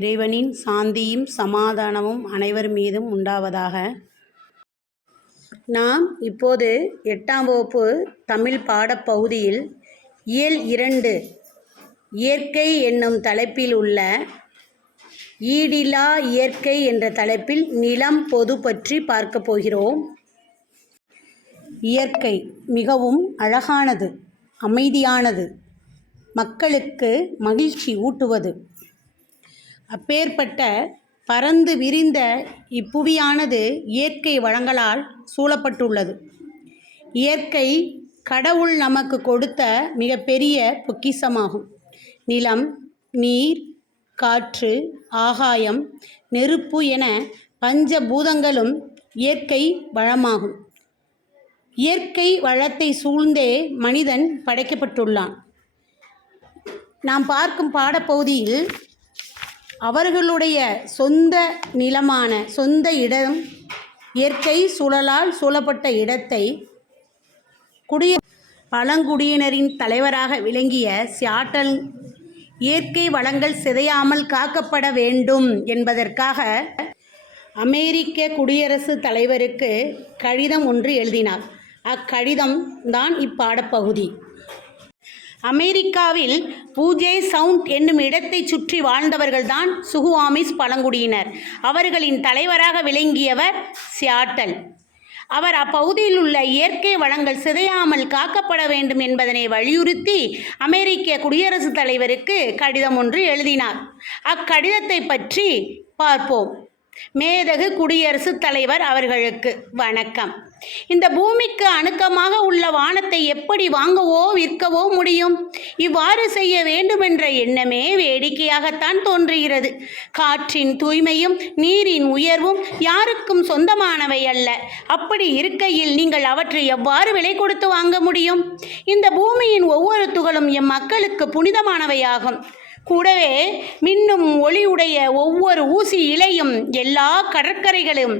இறைவனின் சாந்தியும் சமாதானமும் அனைவர் மீதும் உண்டாவதாக. நாம் இப்போது எட்டாம் வகுப்பு தமிழ் பாடப்பகுதியில் இயல் இரண்டு இயற்கை என்னும் தலைப்பில் உள்ள ஈடிலா இயற்கை என்ற தலைப்பில் நிலம் பொது பற்றி பார்க்கப் போகிறோம். இயற்கை மிகவும் அழகானது அமைதியானது மக்களுக்கு மகிழ்ச்சி ஊட்டுவது. அப்பேற்பட்ட பரந்து விரிந்த இப்புவியானது இயற்கை வளங்களால் சூழப்பட்டுள்ளது. இயற்கை கடவுள் நமக்கு கொடுத்த மிகப்பெரிய பொக்கிஷமாகும். நிலம் நீர் காற்று ஆகாயம் நெருப்பு என பஞ்ச பூதங்களும் இயற்கை வளமாகும். இயற்கை வளத்தை சூழ்ந்தே மனிதன் படைக்கப்பட்டுள்ளான். நாம் பார்க்கும் பாடப்பகுதியில் அவர்களுடைய சொந்த நிலமான சொந்த இடம் இயற்கை சூழலால் சூழப்பட்ட இடத்தை குடிய பழங்குடியினரின் தலைவராக விளங்கிய சியாட்டல் இயற்கை வளங்கள் சிதையாமல் காக்கப்பட வேண்டும் என்பதற்காக அமெரிக்க குடியரசுத் தலைவருக்கு கடிதம் ஒன்று எழுதினார். அக்கடிதம் தான் இப்பாடப்பகுதி அமெரிக்காவில் பூஜே சவுண்ட் என்னும் இடத்தைச் சுற்றி வாழ்ந்தவர்கள்தான் சுகுவாமிஸ் பழங்குடியினர். அவர்களின் தலைவராக விளங்கியவர் சியாட்டல். அவர் அப்பகுதியில் உள்ள இயற்கை வளங்கள் சிதையாமல் காக்கப்பட வேண்டும் என்பதனை வலியுறுத்தி அமெரிக்க குடியரசுத் தலைவருக்கு கடிதம் ஒன்று எழுதினார். அக்கடிதத்தை பற்றி பார்ப்போம். மேதகு குடியரசுத் தலைவர் அவர்களுக்கு வணக்கம். இந்த பூமிக்கு அணுக்கமாக உள்ள வானத்தை எப்படி வாங்கவோ விற்கவோ முடியும்? இவ்வாறு செய்ய வேண்டுமென்ற எண்ணமே வேடிக்கையாகத்தான் தோன்றுகிறது. காற்றின் தூய்மையும் நீரின் உயர்வும் யாருக்கும் சொந்தமானவை அல்ல. அப்படி இருக்கையில் நீங்கள் அவற்றை எவ்வாறு விலை கொடுத்து வாங்க முடியும்? இந்த பூமியின் ஒவ்வொரு துகளும் எம் மக்களுக்கு புனிதமானவையாகும். கூடவே மின்னும் ஒளியுடைய ஒவ்வொரு ஊசி இலையும் எல்லா கடற்கரைகளும்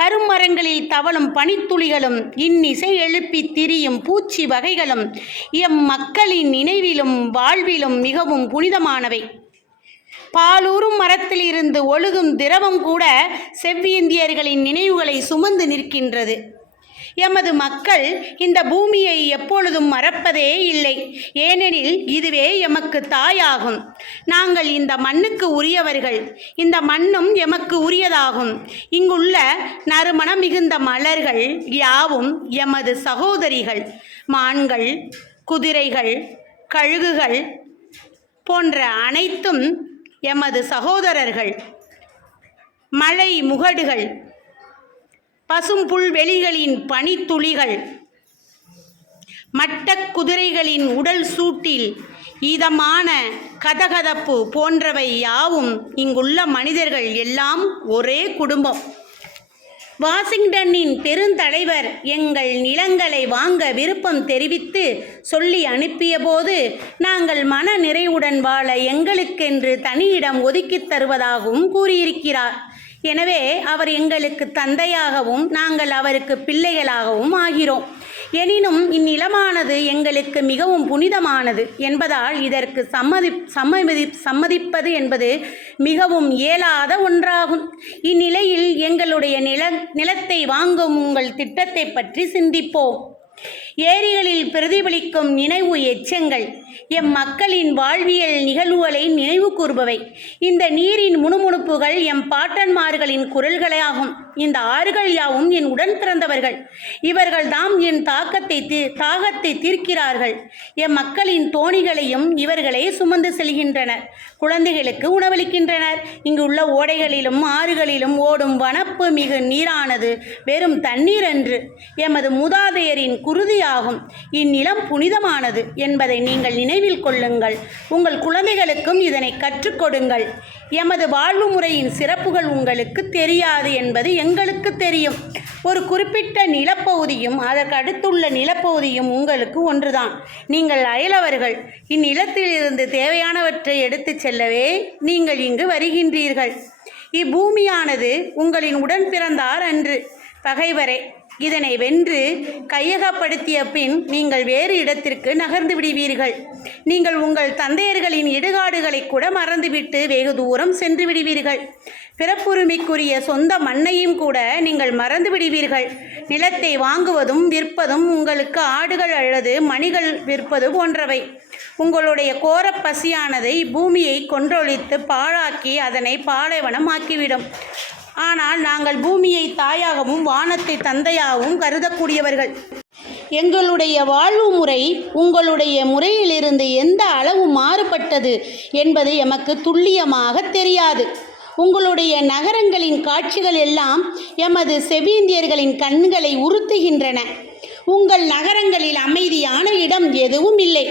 கருமரங்களில் தவழும் பனித்துளிகளும் இன்னிசை எழுப்பி திரியும் பூச்சி வகைகளும் எம் மக்களின் நினைவிலும் வாழ்விலும் மிகவும் புனிதமானவை. பாலூரும் மரத்திலிருந்து ஒழுகும் திரவம் கூட செவ்வியந்தியர்களின் நினைவுகளை சுமந்து நிற்கின்றது. எமது மக்கள் இந்த பூமியை எப்பொழுதும் மறப்பதே இல்லை. ஏனெனில் இதுவே எமக்கு தாயாகும். நாங்கள் இந்த மண்ணுக்கு உரியவர்கள். இந்த மண்ணும் எமக்கு உரியதாகும். இங்குள்ள நறுமணம் மிகுந்த மலர்கள் யாவும் எமது சகோதரிகள். மான்கள் குதிரைகள் கழுகுகள் போன்ற அனைத்தும் எமது சகோதரர்கள். மலை முகடுகள் பசும் புல்வெளிகளின் பனித்துளிகள் மட்ட குதிரைகளின் உடல் சூட்டில் இதமான கதகதப்பு போன்றவை யாவும் இங்குள்ள மனிதர்கள் எல்லாம் ஒரே குடும்பம். வாஷிங்டனின் பெருந்தலைவர் எங்கள் நிலங்களை வாங்க விருப்பம் தெரிவித்து சொல்லி அனுப்பியபோது நாங்கள் மன நிறைவுடன் வாழ எங்களுக்கென்று தனியிடம் ஒதுக்கித் தருவதாகவும் கூறியிருக்கிறார். எனவே அவர் எங்களுக்கு தந்தையாகவும் நாங்கள் அவருக்கு பிள்ளைகளாகவும் ஆகிறோம். எனினும் இந்நிலமானது எங்களுக்கு மிகவும் புனிதமானது என்பதால் இதற்கு சம்மதி சம்மதி சம்மதிப்பது என்பது மிகவும் இயலாத ஒன்றாகும். இந்நிலையில் எங்களுடைய நில நிலத்தை வாங்கும் உங்கள் திட்டத்தை பற்றி சிந்திப்போம். ஏரிகளில் பிரதிபலிக்கும் நினைவு எச்சங்கள் எம் மக்களின் வாழ்வியல் நிகழ்வுகளை நினைவு கூறுபவை இந்த நீரின் முணுமுணுப்புகள் எம் பாட்டன்மார்களின் குரல்களாகும். இந்த ஆறுகள் யாவும் என் உடன் பிறந்தவர்கள். இவர்கள் தாம் என் தாக்கத்தை தீ தாகத்தை தீர்க்கிறார்கள். என் மக்களின் தோணிகளையும் இவர்களே சுமந்து செல்கின்றனர். குழந்தைகளுக்கு உணவளிக்கின்றனர். இங்குள்ள ஓடைகளிலும் ஆறுகளிலும் ஓடும் வனப்பு மிகு நீரானது வெறும் தண்ணீர் என்று எமது மூதாதையரின் குருதியாகும். இந்நிலம் புனிதமானது என்பதை நீங்கள் நினைவில் கொள்ளுங்கள். உங்கள் குழந்தைகளுக்கும் இதனை கற்றுக் கொடுங்கள். எமது வாழ்வு முறையின் சிறப்புகள் உங்களுக்கு தெரியாது என்பது எங்களுக்கு தெரியும். ஒரு குறிப்பிட்ட நிலப்பகுதியும் அதற்கு அடுத்துள்ள நிலப்பகுதியும் உங்களுக்கு ஒன்றுதான். நீங்கள் அயலவர்கள். இந்நிலத்திலிருந்து தேவையானவற்றை எடுத்துச் செல்லவே நீங்கள் இங்கு வருகின்றீர்கள். இப்பூமியானது உங்களின் உடன் பிறந்தார் அன்று. பகைவரே இதனை வென்று கையகப்படுத்திய பின் நீங்கள் வேறு இடத்திற்கு நகர்ந்து விடுவீர்கள். நீங்கள் உங்கள் தந்தையர்களின் இடுகாடுகளை கூட மறந்துவிட்டு வெகு தூரம் சென்று விடுவீர்கள். பிறப்புரிமைக்குரிய சொந்த மண்ணையும் கூட நீங்கள் மறந்து விடுவீர்கள். நிலத்தை வாங்குவதும் விற்பதும் உங்களுக்கு ஆடுகள் அல்லது மணிகள் விற்பது போன்றவை. உங்களுடைய கோரப் பசியானது பூமியை கொன்றொழித்து பாழாக்கி அதனை பாலைவனமாக்கிவிடும். ஆனால் நாங்கள் பூமியை தாயாகவும் வானத்தை தந்தையாகவும் கருதக்கூடியவர்கள். எங்களுடைய வாழ்வு முறை உங்களுடைய முறையிலிருந்து எந்த அளவு மாறுபட்டது என்பது எமக்கு துல்லியமாக தெரியாது. உங்களுடைய நகரங்களின் காட்சிகள் எல்லாம் எமது செவிந்தியர்களின் கண்களை உறுத்துகின்றன. உங்கள் நகரங்களில் அமைதியான இடம் எதுவும் இல்லை.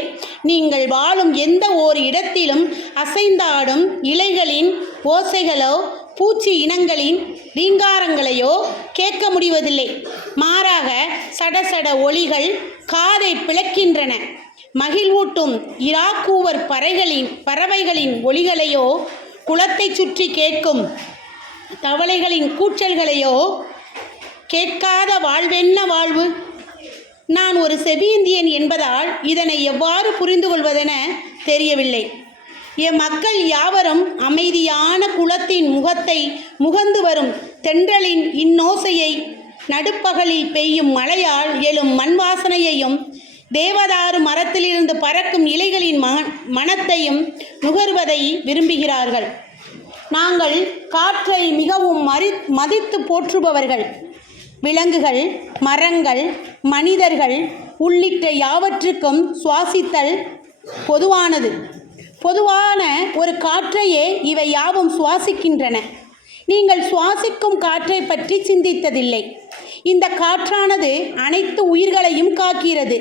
நீங்கள் வாழும் எந்த ஓர் இடத்திலும் அசைந்தாடும் இலைகளின் ஓசைகளோ பூச்சி இனங்களின் ரீங்காரங்களையோ கேட்க முடிவதில்லை. மாறாக சடசட ஒளிகள் காதை பிளக்கின்றன. மகிழ்வூட்டும் இராக்கூவர் பறைகளின் பறவைகளின் ஒளிகளையோ குளத்தை சுற்றி கேட்கும் தவளைகளின் கூச்சல்களையோ கேட்காத வாழ்வென்ன வாழ்வு? நான் ஒரு செபியந்தியன் என்பதால் இதனை எவ்வாறு புரிந்து கொள்வதென தெரியவில்லை. என் மக்கள் யாவரும் அமைதியான குளத்தின் முகத்தை முகந்து வரும் தென்றலின் இன்னோசையை நடுப்பகலில் பெய்யும் மழையால் எழும் மண் வாசனையையும் தேவதாரு மரத்திலிருந்து பறக்கும் இலைகளின் ம மனத்தையும் நுகர்வதை விரும்புகிறார்கள். நாங்கள் காற்றை மிகவும் மறி மதித்து போற்றுபவர்கள். விலங்குகள் மரங்கள் மனிதர்கள் உள்ளிட்ட யாவற்றுக்கும் சுவாசித்தல் பொதுவானது. பொதுவான ஒரு காற்றையே இவை யாவும் சுவாசிக்கின்றன. நீங்கள் சுவாசிக்கும் காற்றை பற்றி சிந்தித்ததில்லை. இந்த காற்றானது அனைத்து உயிர்களையும் காக்கிறது.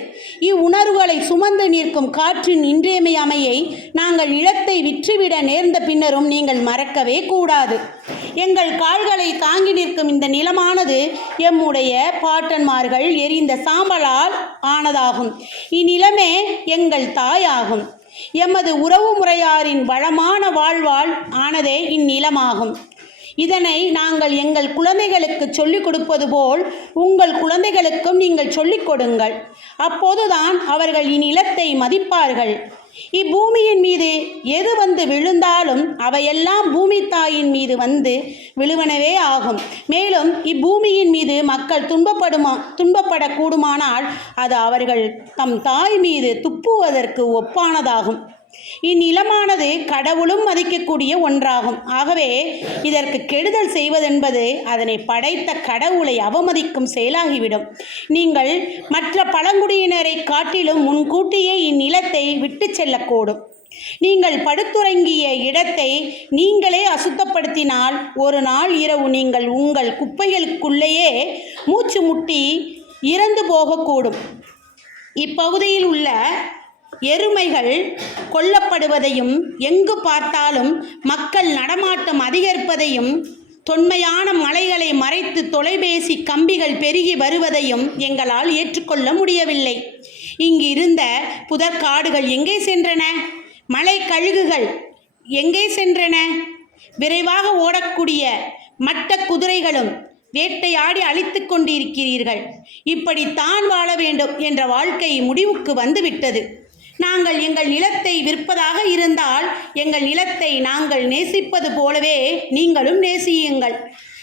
இவ்வுணர்வுகளை சுமந்து நிற்கும் காற்றின் இன்றியமையாமையை நாங்கள் இடத்தை விற்றுவிட நேர்ந்த பின்னரும் நீங்கள் மறக்கவே கூடாது. எங்கள் கால்களை தாங்கி நிற்கும் இந்த நிலமானது எம்முடைய பாட்டன்மார்கள் எரிந்த சாம்பலால் ஆனதாகும். இந்நிலமே எங்கள் தாயாகும். எமது உறவு முறையாரின் வளமான வாழ்வால் ஆனதே இந்நிலமாகும். இதனை நாங்கள் எங்கள் குழந்தைகளுக்கு சொல்லிக் கொடுப்பது போல் உங்கள் குழந்தைகளுக்கும் நீங்கள் சொல்லிக் கொடுங்கள். அப்போதுதான் அவர்கள் இந்நிலத்தை மதிப்பார்கள். இப்பூமியின் மீது எது வந்து விழுந்தாலும் அவையெல்லாம் பூமி தாயின் மீது வந்து விழுவனவே ஆகும். மேலும் இப்பூமியின் மீது மக்கள் துன்பப்படுமா துன்பப்படக்கூடுமானால் அது அவர்கள் தம் தாய் மீது துப்புவதற்கு ஒப்பானதாகும். இந்நிலமானது கடவுளும் மதிக்கக்கூடிய ஒன்றாகும். ஆகவே இதற்கு கெடுதல் செய்வதென்பது அதனை படைத்த கடவுளை அவமதிக்கும் செயலாகிவிடும். நீங்கள் மற்ற பழங்குடியினரை காட்டிலும் முன்கூட்டியே இந்நிலத்தை விட்டு செல்லக்கூடும். நீங்கள் படுத்துறங்கிய இடத்தை நீங்களே அசுத்தப்படுத்தினால் ஒரு நாள் இரவு நீங்கள் உங்கள் குப்பைகளுக்குள்ளேயே மூச்சு முட்டி இறந்து போகக்கூடும். இப்பகுதியில் உள்ள எருமைகள் கொல்லப்படுவதையும் எங்கு பார்த்தாலும் மக்கள் நடமாட்டம் அதிகரிப்பதையும் தொன்மையான மலைகளை மறைத்து தொலைபேசி கம்பிகள் பெருகி வருவதையும் எங்களால் ஏற்றுக்கொள்ள முடியவில்லை. இங்கு இருந்த புதற்காடுகள் எங்கே சென்றன? மலை கழுகுகள் எங்கே சென்றன? விரைவாக ஓடக்கூடிய மட்ட குதிரைகளும் வேட்டையாடி அழித்து கொண்டிருக்கிறீர்கள். இப்படித்தான் வாழ வேண்டும் என்ற வாழ்க்கை முடிவுக்கு வந்துவிட்டது. நாங்கள் எங்கள் நிலத்தை விற்பதாக இருந்தால் எங்கள் நிலத்தை நாங்கள் நேசிப்பது போலவே நீங்களும் நேசியுங்கள்.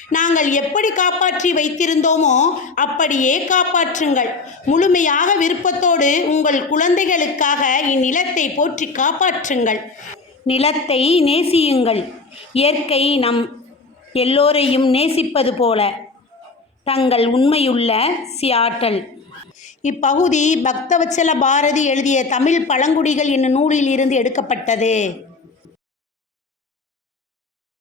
நாங்கள் எப்படி காப்பாற்றி வைத்திருந்தோமோ அப்படியே காப்பாற்றுங்கள். முழுமையாக விருப்பத்தோடு உங்கள் குழந்தைகளுக்காக இந்நிலத்தை போற்றி காப்பாற்றுங்கள். நிலத்தை நேசியுங்கள். இயற்கை நம் எல்லோரையும் நேசிப்பது போல. தங்கள் உண்மையுள்ள சியாட்டல். இப்பகுதி பக்தவச்சல பாரதி எழுதிய தமிழ் பழங்குடிகள் என்னும் நூலில் இருந்து எடுக்கப்பட்டது.